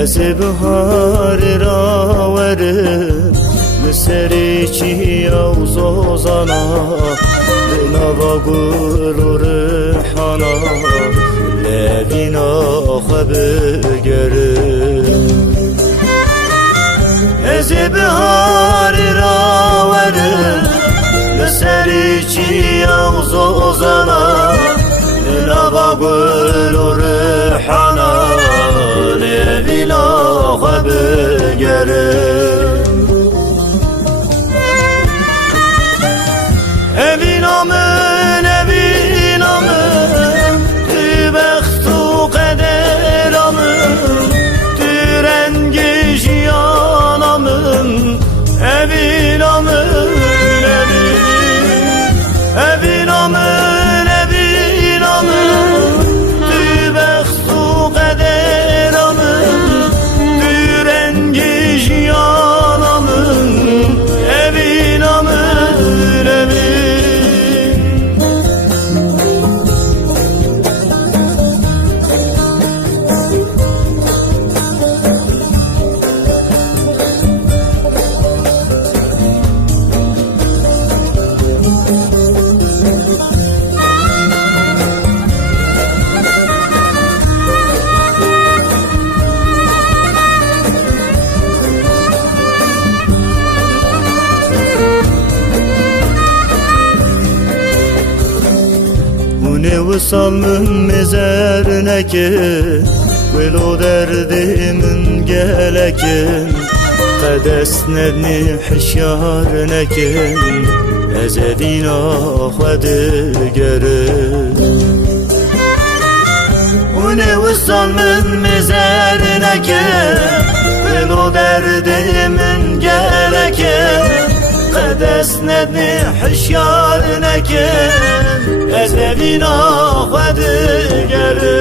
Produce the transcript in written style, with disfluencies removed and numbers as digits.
Ez bihar rawerim Meseri çi avzozana Nava gurur hana Levina xebegerim Ez bihar rawerim Meseri çi avzozana Nava gurur hana Levina xebegerim Evin amın, evin amın Tü bektu kader amın Tü rengi jiyan amın Evin amın, evin amın, evin amın Tü bektu kader amın Tü rengi jiyan amın Evin amın, evin Ne vısalın mezarına ki Velo derdimin gelekin Kadesnedni hişyarına ki Ezedina xedegerim Ne vısalın mezarına ki Velo derdimin gelekin Kadesnedni hişyarına ki Ez evina xedegerim